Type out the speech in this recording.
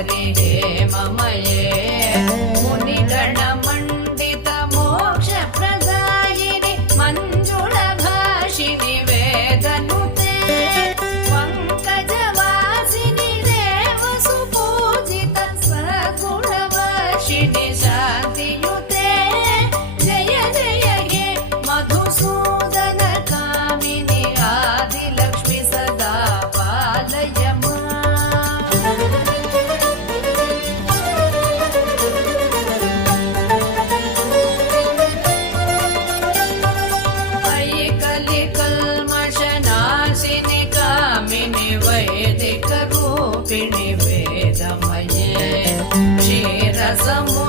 सुन्दरि हेममये मुनिगणमण्डित मोक्षप्रदायिनि मञ्जुळभाषिनि वेदनुते पङ्कजवासिनि देवसुपूजित सगुणवर्षिणि शान्तियुते जय जय हे मधुसूदन कामिनि आदिलक्ष्मि सदा पालय कलिकल्मषनाशिनि कामिनि वैदिकरूपिणि वेदमये क्षीरसमु